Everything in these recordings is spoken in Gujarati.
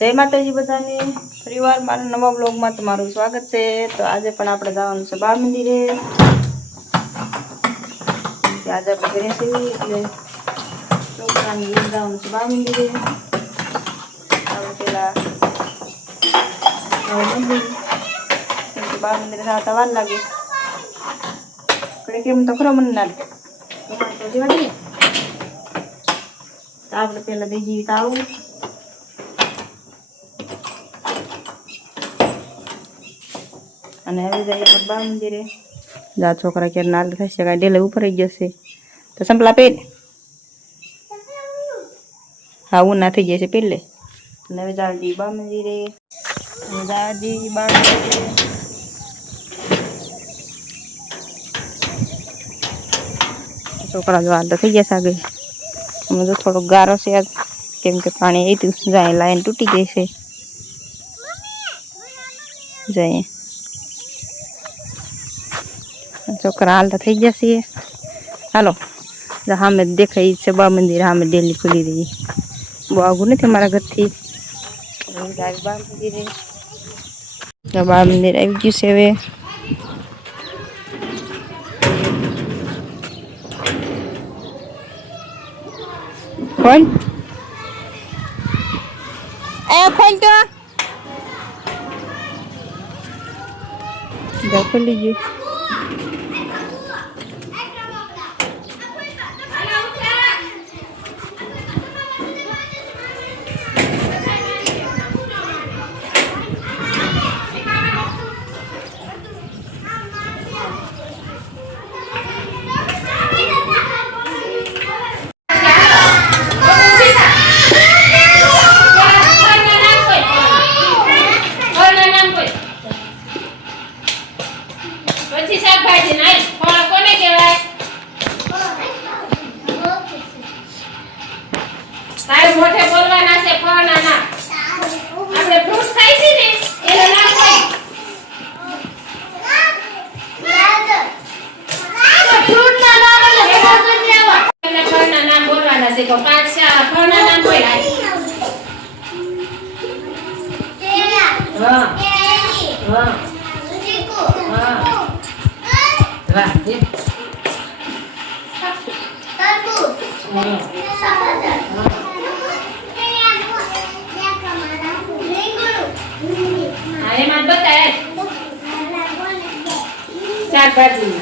જય માતાજી બધાને ફરીવાર મારા નવા બ્લોગમાં તમારું સ્વાગત છે। તો આજે પણ આપણે જવાનું છે બાળ મંદિરે। આજે આપણે ઘરે છીએ એટલે છોકરાને લઈ જવાનું છે બાળ મંદિરે। આપણે પેલા મંદિર બાળ મંદિરે જતા વાર લાગે કેમ તો ખરો મને ના તો દેવા દઈએ આપણે પેલા દઈ જઈએ તાળું અને આવી જાય આપણે બાળ મંદિરે। જા છોકરા ક્યારે નાલ થશે કાંઈ ડેલે ઉપર આવી જશે તો સંપલા પહેર હા ઉના થઈ જશે પહેલે અને હવે જવા દઈએ બાળ મંદિરે જવા દઈએ બાળ મંદિરે। છોકરા જવા તો થઈ જશે આગળ અમે તો થોડોક ગારો છે આજ કેમ કે પાણી આવી હતું જાય લાઈન તૂટી ગઈ છે જાય છોકરા હાલતા થઈ જશે। હાલો સામે દેખાય છે બાળ મંદિર સામે ડેલી ખુલી રહી બહુ આગું નથી અમારા ઘરથી બાળ મંદિરે બાળ મંદિર આવી ગયું છે હવે खोल खोल तो खोल लीजिए। મોઢે બોલવાના છે ફળના નામ આપણે ફ્રૂટ ખાઈ છે ને એનો નામ કોઈ ફ્રૂટ ના નામ એટલે સમજ ન આવા એટલે ફળના નામ બોલવાના છે તો પાંચ ફળના નામ કોઈ હા હા ચીકુ હા વાહ તરબૂચ એમાં બતાય શાકભાજી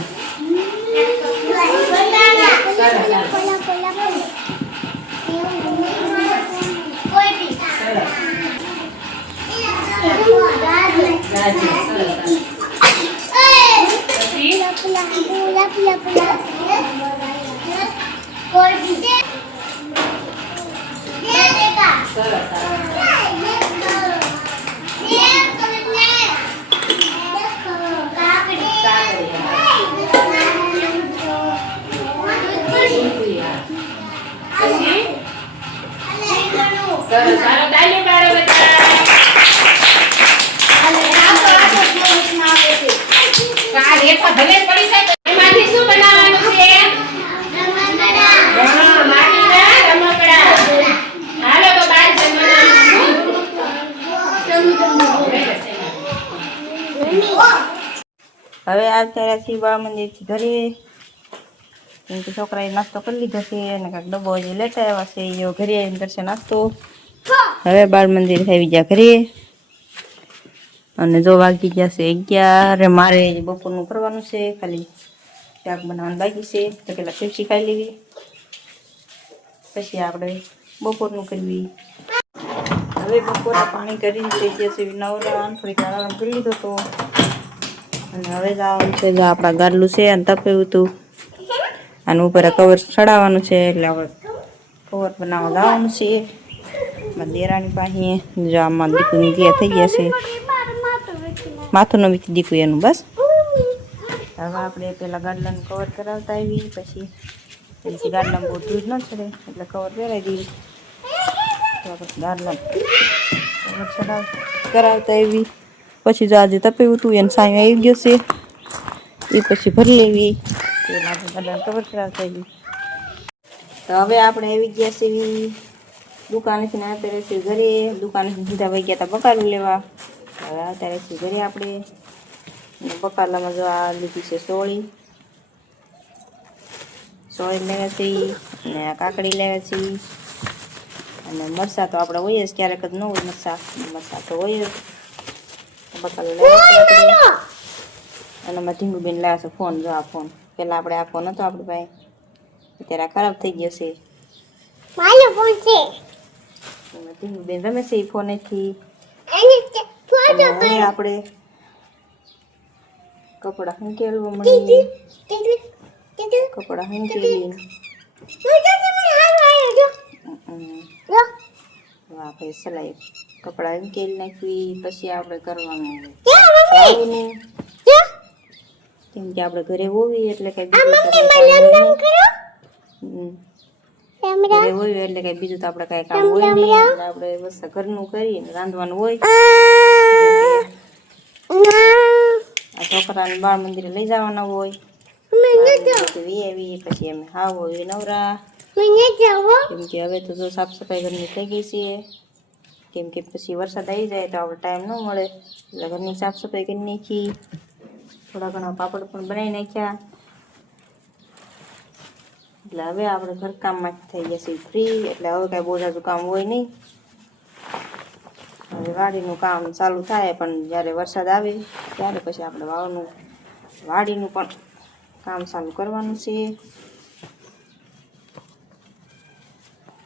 હવે અત્યારેથી બાળ મંદિરથી ઘરે કેમ કે છોકરાએ નાસ્તો કરી લીધો છે અને કાંઈક ડબ્બો હજી લેતા આવ્યા છે એ ઘરે આવીને કરશે નાસ્તો। હવે બાળ મંદિર આવી ગયા ઘરે અને જો વાગી ગયા છે 11 મારે બપોરનું કરવાનું છે ખાલી શાક બનાવવાનું બાકી છે તો પેલા ખીચડી ખાઈ લેવી પછી આપણે બપોરનું કરવી। હવે બપોરે પાણી કરીને થઈ ગયા છે નવરા થોડીક આરામ કરી લીધો તો અને હવે જવાનું છે જો આપણા ગાડલું છે અને તપેલું હતું અને ઉપર કવર ચડાવવાનું છે એટલે આપણે કવર બનાવવા જવાનું છે દેરાણી પાસે જો આમાં દીકુની તૈયાર થઈ ગયા છે માથું ન વીતી દીકું એનું બસ હવે આપણે પેલા ગાડલાનું કવર કરાવતા આવી પછી ગાડલામાં બહુ દૂધ ન ચડે એટલે કવર પહેરાવી દઈએ તો આપણે ગાડલાનું કવર કરાવતા આવી પછી જો આજે તપેલું હતું એને સાંયો આવી ગયો છે એ પછી ભરી લેવી ગાડલાનું કવર કરાવતા આવી તો હવે આપણે આવી ગયા છીએ દુકાનેથી આવતા રહેશું ઘરે. દુકાનેથી સીધા વહી ગયા હતા બકાલું લેવા. હવે આવતા રહેશું ઘરે આપણે. અને બકાલામાં જો આ લીધી છે સોળી લેવા છીએ અને આ કાકડી લેવા છીએ. અને મરચાં તો આપણે હોય જ, ક્યારેક જ ન હોય મરચાં તો હોય જ. બકાલું લેવા છીએ આપણે. અને એમાં ઢીંગુબેન લાવ્યા છે ફોન. જો આ ફોન, પહેલાં આપણે આ ફોન હતો આપણી પાસે, અત્યારે આ ખરાબ થઈ ગયો છે. મારો ફોન છે. એમાં ઢીંગુબેન રમે છે એ ફોનેથી. અને ફોટો હવે આપણે કપડાં હંકેલવા મળી. કપડાં હંકેલી વાહ ભાઈ સલાઈ કપડાં હંકેલી નાખવી. પછી આપણે કરવાનું વાવનું. કેમ કે આપણે ઘરે હોવી એટલે કઈ બીજું ઘરે હોય એટલે કઈ બીજું તો આપણે કઈ કામ હોય નહીં. એટલે આપણે બસ ઘરનું કરીને રાંધવાનું હોય. આ છોકરાને બાળ મંદિરે લઈ જવાના હોય. પછી અમે હાવ હોય નવરા. કેમ કે હવે તો જો સાફ સફાઈ ઘરની થઈ ગઈ છે. કેમ કે પછી વરસાદ આવી જાય તો આપણે ટાઈમ ન મળે. એટલે ઘરની સાફ સફાઈ કરી નાખી. થોડા ઘણા પાપડ પણ બનાવી નાખ્યા. એટલે હવે આપણે ઘરકામમાં થઈ જશે ફ્રી. એટલે હવે કાંઈ બહુ જાજુ કામ હોય નહીં. હવે વાડીનું કામ ચાલુ થાય, પણ જ્યારે વરસાદ આવે ત્યારે પછી આપણે વાડીનું પણ કામ ચાલુ કરવાનું છે.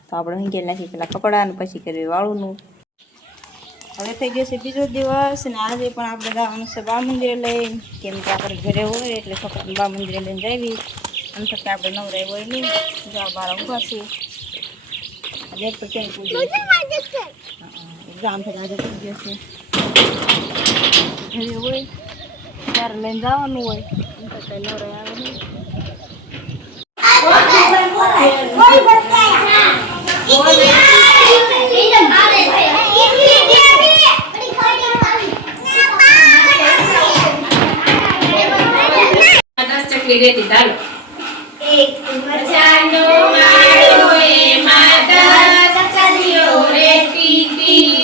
તો આપણે હંકેલ નાખી પેલા કપડાં અને પછી કરીએ વાળુનું. હવે થઈ ગયો છે બીજો દિવસ અને આજે પણ આપણે જવાનું છે બા મંદિરે લઈને. કેમ કે આપણે ઘરે હોય એટલે છોકરાને બા મંદિરે લઈને જાવી. આમ થતાં આપણે નવરાય હોય નહીં. જો આ બાર ઊભા છે. આજે તો ક્યાંય પૂછ્યું એક્ઝામ થતાં આજે થઈ ગયો છે. ઘરે હોય ત્યારે લઈને જવાનું હોય. આમ થતાં નવરાય આવે નહીં. રેતી ચાલો. એક મજાનો માળો એમાં 10 ચકલીઓ રહેતી હતી.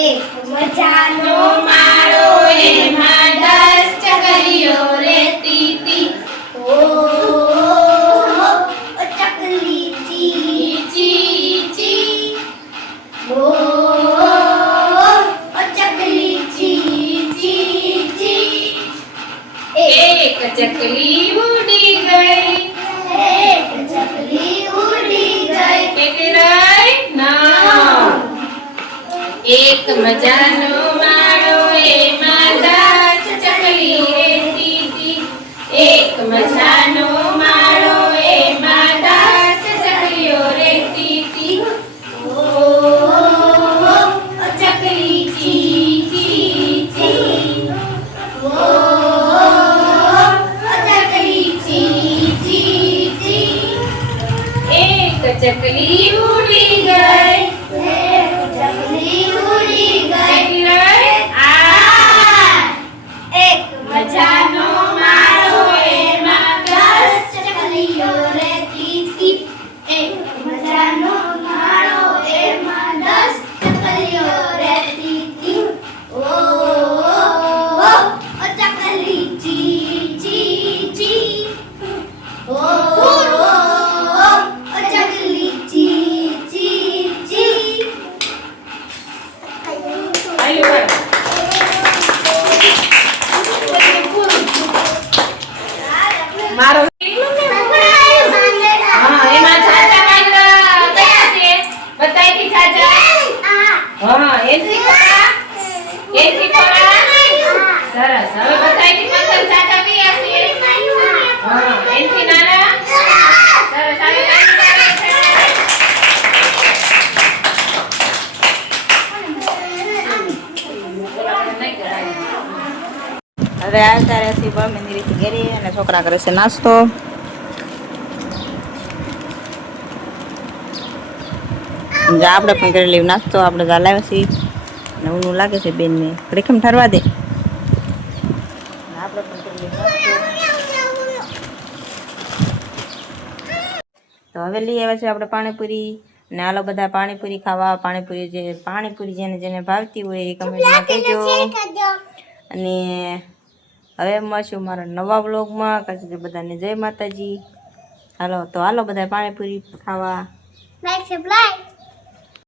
એક મજાનો માળો એમાં 10 ચકલીઓ રહેતી હતી. ઓ ચકલી ચી ચી ચી. ઓ ચકલી ચી ચી ચી. એક ચકલી ઉડી ગઈ. એક ચકલી ઉડી ગઈ. કેટલાય ના. એક મજાનો માળો એમાં 10 ચકલી રહેતી હતી. એક મજાનો માળો એમાં 10 ચકલીઓ રહેતી હતી. ઓ ચકલી ચી ચી ચી. ઓ ચકલી ઉડી ગઈ. એક ચકલી ઉડી ગઈ. આ એક મજાનો માળો એમાં 10 ચકલીઓ રહેતી હતી. એક મજાનો માળો એમાં 10 ચકલીઓ રહેતી હતી. ઓ ચકલી ચી ચી ચી. ઓ મારો હા એમાં છાછા માંગડા કયા છે બતાઈ થી છાછા હા એથી કોરા સરસ હવે બતાઈ થી પતંગ છાછા કયા છે હા એથી નાના સરસ હવે હવે આવતા રહેશે બા મંદિરેથી ઘરે અને છોકરા કરે છે નાસ્તો. આપણે પણ કરી લેવું નાસ્તો. આપણે જા લાવ્યા છીએ અને ઊનું લાગે છે બેનને ઘડીકમ ઠરવા દે. આપણે પણ કરી લેવું નાસ્તો. તો હવે લઈ આવ્યા છે આપણે પાણીપુરી ને હાલો બધા પાણીપુરી ખાવા. પાણીપુરી જેને જેને ભાવતી હોય એ કમેન્ટમાં કહેજો. અને હવે મળશું મારા નવા વ્લોગમાં. બધાને જય માતાજી. હાલો બધા પાણીપુરી ખાવા. Like subscribe